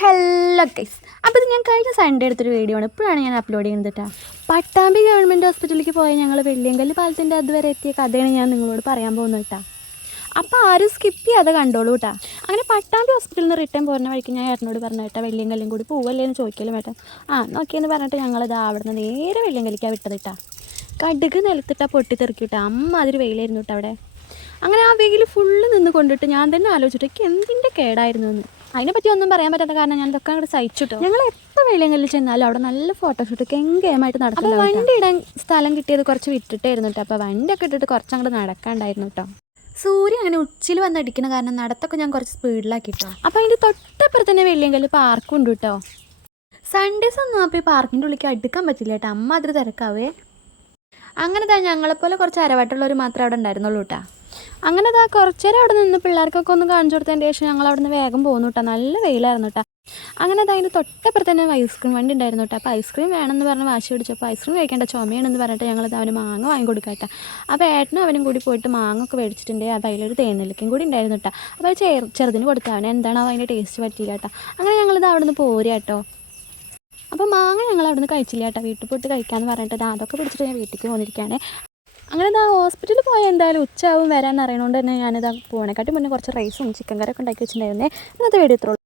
Hello guys, അപ്പോൾ ഇത് ഞാൻ കഴിഞ്ഞ സൺഡേ എടുത്തൊരു വീഡിയോ ആണ്. ഇപ്പോഴാണ് ഞാൻ അപ്ലോഡ് ചെയ്യുന്നത് കേട്ടോ. പട്ടാമ്പി ഗവൺമെൻറ് ഹോസ്പിറ്റലിലേക്ക് പോയ ഞങ്ങൾ വെള്ളിയങ്കല്ല് പാലത്തിൻ്റെ അതുവരെ എത്തിയ കഥയാണ് ഞാൻ നിങ്ങളോട് പറയാൻ പോകുന്നത് കേട്ടോ. അപ്പോൾ ആരും സ്കിപ്പ് ചെയ്യാതെ കണ്ടോളൂ കേട്ടോ. അങ്ങനെ പട്ടാമ്പി ഹോസ്പിറ്റലിൽ നിന്ന് റിട്ടേൺ പോകുന്ന വഴിക്ക് ഞാൻ ഏട്ടനോട് പറഞ്ഞു കേട്ടോ, വെള്ളിയങ്കല്ലും കൂടി പോവല്ലേ എന്ന് ചോദിക്കലും കേട്ടോ. നോക്കിയെന്ന് പറഞ്ഞിട്ട് ഞങ്ങളിത് അവിടെ നിന്ന് നേരെ വെള്ളിയങ്കല്ലിക്കാണ് വിട്ടത് കേട്ടോ. കടുക് നിലത്തിട്ടാ പൊട്ടിത്തെറിക്കിട്ടോ. അമ്മ അതൊരു വെയിലായിരുന്നു കേട്ടോ അവിടെ. അങ്ങനെ ആ വെയിൽ ഫുള്ള് നിന്ന് കൊണ്ടിട്ട് ഞാൻ തന്നെ ആലോചിച്ചിട്ട് എനിക്ക് എന്തിൻ്റെ കേടായിരുന്നു എന്ന്. അതിനെപ്പറ്റി ഒന്നും പറയാൻ പറ്റാത്ത കാരണം ഞാൻ ഇതൊക്കെ അങ്ങോട്ട് സഹിച്ചിട്ടോ. ഞങ്ങൾ എപ്പോൾ വെള്ളിയങ്കല്ലിൽ ചെന്നാലും അവിടെ നല്ല ഫോട്ടോഷൂട്ട് കെങ്കേമായിട്ട് നടക്കും. അപ്പോൾ വണ്ടി ഇടാൻ സ്ഥലം കിട്ടിയത് കുറച്ച് വിട്ടിട്ടായിരുന്നു കേട്ടോ. അപ്പോൾ വണ്ടിയൊക്കെ ഇട്ടിട്ട് കുറച്ചങ്ങോട്ട് നടക്കാണ്ടായിരുന്നു കേട്ടോ. സൂര്യൻ അങ്ങനെ ഉച്ചിൽ വന്നടിക്കുന്ന കാരണം നടത്തൊക്കെ ഞാൻ കുറച്ച് സ്പീഡിലാക്കിട്ടോ. അപ്പോൾ അതിൻ്റെ തൊട്ടപ്പുറത്ത് തന്നെ വെള്ളിയങ്കല്ല് പാർക്കും ഉണ്ട് കേട്ടോ. സൺഡേസ് ഒന്നും അപ്പോൾ ഈ പാർക്കിൻ്റെ ഉള്ളിലേക്ക് അടുക്കാൻ പറ്റില്ല കേട്ടോ, അമ്മ അതിൽ തിരക്കാവേ. അങ്ങനെ ഞങ്ങളെപ്പോലെ കുറച്ച് അരവട്ടുള്ളവർ മാത്രമേ അവിടെ ഉണ്ടായിരുന്നുള്ളൂ കേട്ടോ. അങ്ങനെ കുറച്ച് നേരം അവിടെ നിന്ന് പിള്ളേർക്കൊക്കെ ഒന്ന് കാണിച്ചു കൊടുത്തതിൻ്റെ ശേഷം ഞങ്ങൾ അവിടെ നിന്ന് വേഗം പോകുന്നു കേട്ടോ. നല്ല വെയിലായിരുന്നു കേട്ടോ. അങ്ങനെ അതിൻ്റെ തൊട്ടപ്പുറത്ത് തന്നെ ഐസ്ക്രീം വണ്ടി ഉണ്ടായിരുന്നു കേട്ടോ. അപ്പോൾ ഐസ്ക്രീം വേണമെന്ന് പറഞ്ഞ് വാശി പിടിച്ചപ്പോൾ ഐസ്ക്രീം കഴിക്കേണ്ട ചുമയാണെന്ന് പറഞ്ഞിട്ട് ഞങ്ങളത് അവന് മാങ്ങ വാങ്ങി കൊടുക്കാം കേട്ടോ. അപ്പോൾ ഏട്ടനും അവനും കൂടി പോയിട്ട് മാങ്ങ ഒക്കെ മേടിച്ചിട്ടുണ്ട്. അത് അതിലൊരു തേനെല്ലിക്കും കൂടി ഉണ്ടായിരുന്നു കേട്ടോ. അപ്പോൾ അത് ചെറുതിന് കൊടുത്താൽ അവന് എന്താണോ അതിൻ്റെ ടേസ്റ്റ് പറ്റിയില്ല കേട്ടോ. അങ്ങനെ ഞങ്ങളിത് അവിടെ നിന്ന് പോരുക കേട്ടോ. അപ്പോൾ മാങ്ങ ഞങ്ങൾ അവിടെ നിന്ന് കഴിച്ചില്ല കേട്ടോ. വീട്ടിൽ പോയിട്ട് കഴിക്കാമെന്ന് പറഞ്ഞിട്ട് അതൊക്കെ പിടിച്ചിട്ട് ഞാൻ വീട്ടിലേക്ക് പോന്നിരിക്കുകയാണ്. അങ്ങനെ ഹോസ്പിറ്റലിൽ പോയാൽ എന്തായാലും ഉച്ചയാവും വരാൻ അറിയണോണ്ട് തന്നെ ഞാനിതാ പോണേക്കാട്ടി മുന്നേ കുറച്ച് റൈസും ചിക്കൻ കറിയൊക്കെ ഉണ്ടാക്കി വെച്ചിട്ടുണ്ടായിരുന്നേ. ഇന്നത്തെ വീഡിയോ ഇത്രയുള്ളൂ.